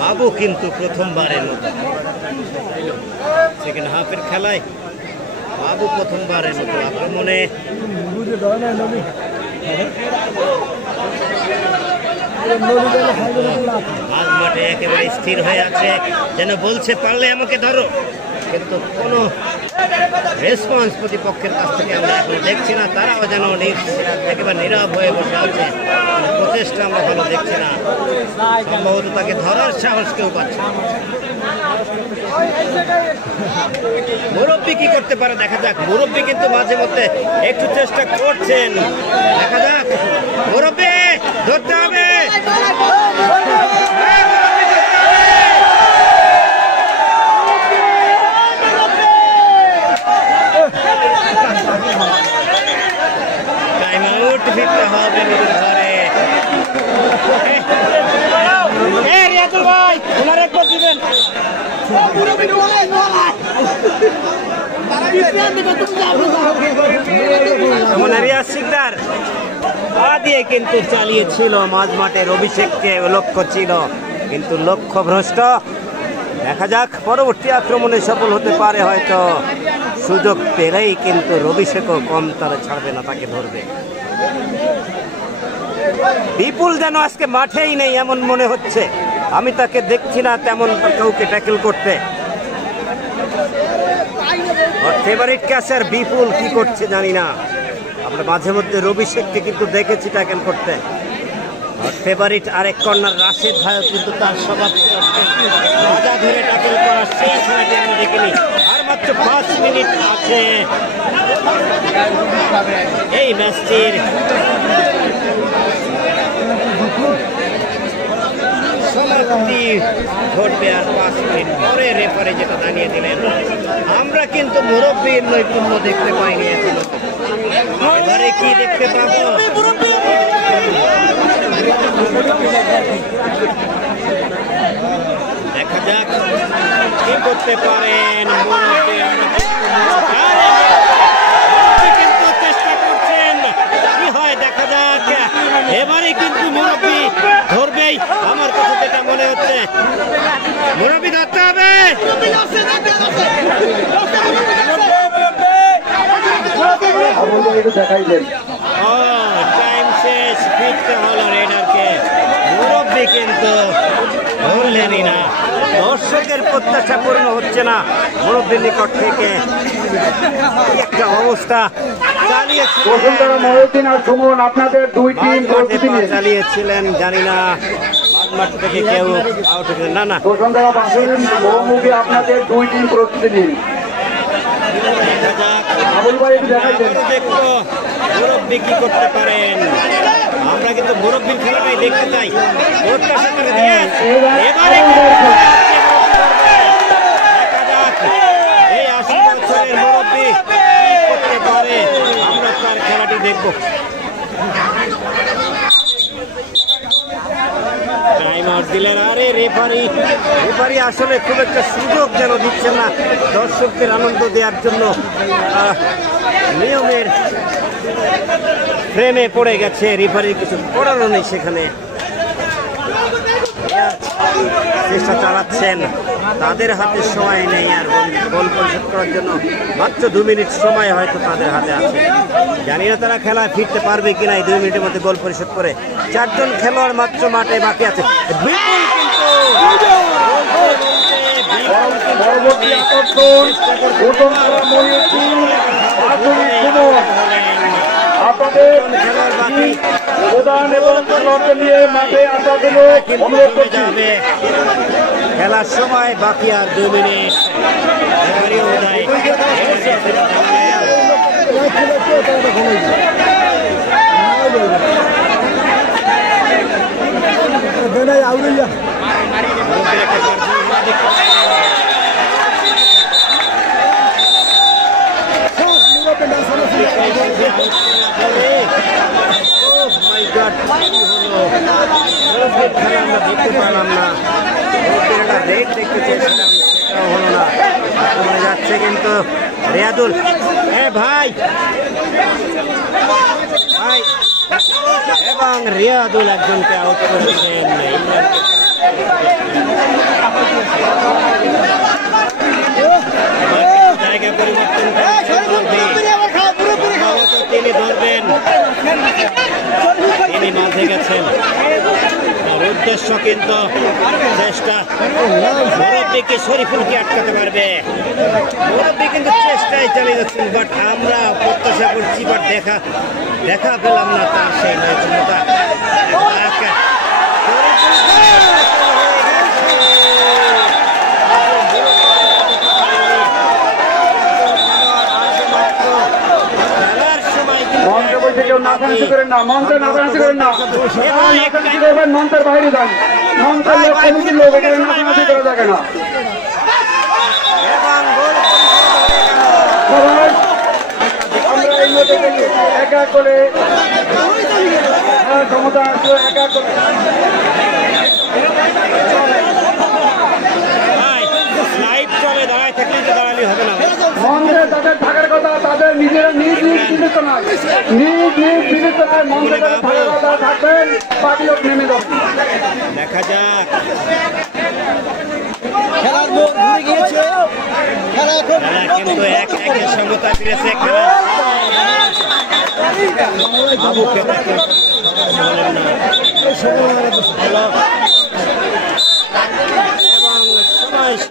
বাবু কিন্তু প্রথমবারের মতো সেকেন্ড হাফের খেলায় বাবু প্রথমবারের মতো আক্রমণে মাঝ মাঠে একেবারে স্থির হয়ে আছে, যেন বলছে পারলে আমাকে ধরো, কিন্তু কোনো রেসপন্স প্রতিপক্ষের কাছ থেকে আমরা এখন দেখছি না। তারাও যেন একেবারে নীরব হয়ে বসে আছে, প্রচেষ্টা আমরা ভালো দেখছি না। সম্ভবত তাকে ধরার সাহস কেউ পাচ্ছে। মুরব্বী কি করতে পারে দেখা যাক। মুরব্বী কিন্তু মাঝে মধ্যে একটু চেষ্টা করছেন, দেখা যাক। মুরব্বী ধরতে হবে, টাইম আউট ফিরতে হবে নতুন ঘরে। রিয়াজুল ভাই ওনার এক করে দিবেন। রিয়াজ সিকদার পা দিয়ে কিন্তু চালিয়েছিল মাঝ মাঠের অভিষেককে, লক্ষ্য ছিল কিন্তু লক্ষ্য ভ্রষ্ট। দেখা যাক পরবর্তী আক্রমণে সফল হতে পারে হয়তো, সুযোগ পেলেই কিন্তু অভিষেকও কম তারা ছাড়বে না, তাকে ধরবে। বিপুল যেন আজকে মাঠেই নেই এমন মনে হচ্ছে, আমি তাকে দেখছি না তেমন কাউকে ট্যাকেল করতে। ফেভারিট ক্যাচার বিপুল কি করছে জানি না, আমরা মাঝে মধ্যে অভিষেককে কিন্তু দেখেছি ট্যাকেল করতে। ফেভারিট আরেক কর্নার রাশেদ ভাইও কিন্তু তার স্বভাব ধরে ট্যাকেল করা শেষ হয়েছে আমরা দেখিনি। আর মাত্র 5 মিনিট আছে এই ম্যাচটির। সমাপ্তি ঘটবে আর 5 মিনিট পরে রেফারি যেটা জানিয়ে দিলেন। আমরা কিন্তু মুরব্বীর নৈপুণ্য দেখতে পাইনি এখনো, এবারে কি দেখতে পাবো? দেখা যাক কি করতে পারেন মুরব্বী। কিন্তু চেষ্টা করছেন, কি হয় দেখা যাক। এবারে কিন্তু মুরব্বী ধরবেই, আমার কাছে যেটা মনে হচ্ছে মুরব্বী ধরতে হবে। টাইম শেষ, ফিরতে হলো রেডারকে। মুরব্বী কিন্তু ধরলেনই না, দর্শকের প্রত্যাশা পূর্ণ হচ্ছে না মুরব্বীর নিকট থেকে। একটা অবস্থা চালিয়েছিলেন, জানি না মাঠ থেকে কেউ আউট হয়েছে না। না আপনাদের 2 টিম প্রস্তুতি নিন। দেখো মুরব্বী কি করতে পারেন, আমরা কিন্তু মুরব্বীর খেলাটাই দেখতে চাই। প্রত্যাশা করে দিয়ে এবারে এই 80 বছরের মুরব্বী কি করতে পারে, আমরা তার খেলাটি দেখবো। টাইম আউট দিলেন। আরে রেফারি আসলে খুব একটা সুযোগ যেন দিচ্ছেন না দর্শকদের আনন্দ দেওয়ার জন্য। নিয়মের ফ্রেমে পড়ে গেছে, রেফারির কিছু করারও নেই সেখানে। চেষ্টা চালাচ্ছেন, তাদের হাতে সময় নেই আর গোল পরিশোধ করার জন্য মাত্র 2 মিনিট সময় হয়তো তাদের হাতে আছে। জানি না তারা খেলায় ফিরতে পারবে কিনা এই 2 মিনিটের মধ্যে গোল পরিশোধ করে। 4 জন খেলোয়াড় মাত্র মাঠে বাকি আছে। বিপুল কিন্তু খেলার সময় বাকি আর 2 মিনিট। দেখতে পারলাম না, দেখতে চেয়েছিলাম সেটাও হলো না। আক্রমণে যাচ্ছে কিন্তু রিয়াদুল। ভাই এবং রিয়াদুল একজনকে আউট করেছেন। উদ্দেশ্য, কিন্তু চেষ্টা মুরব্বীকে শরীফুলকে আটকাতে পারবে। মুরব্বী কিন্তু চেষ্টাই চালিয়ে যাচ্ছেন, বাট আমরা প্রত্যাশা করছি, বাট দেখা পেলাম না তার সেই নৈপুণ্যতা। নাচানাচি করেন না, মঞ্চে নাচানাচি করেন না, নাচানাচি করবেন মঞ্চের বাইরে যান, মঞ্চের লোক কমিটির লোক এখানে নাচানাচি করা যাবে না। আমরা এই মধ্যে এক এক করে ক্ষমতা আসলো, এক এক করে মঞ্চে তাদের থাকার কথা, তাদের নিজেরা নিজ নিজ বিবেচনায় মঞ্চে তাদের থাকার কথা থাকবেন, বাকি লোক নেমে যাবেন। দেখা যাক কিন্তু একে সমতা ফিরেছে খেলা। আবু খেলা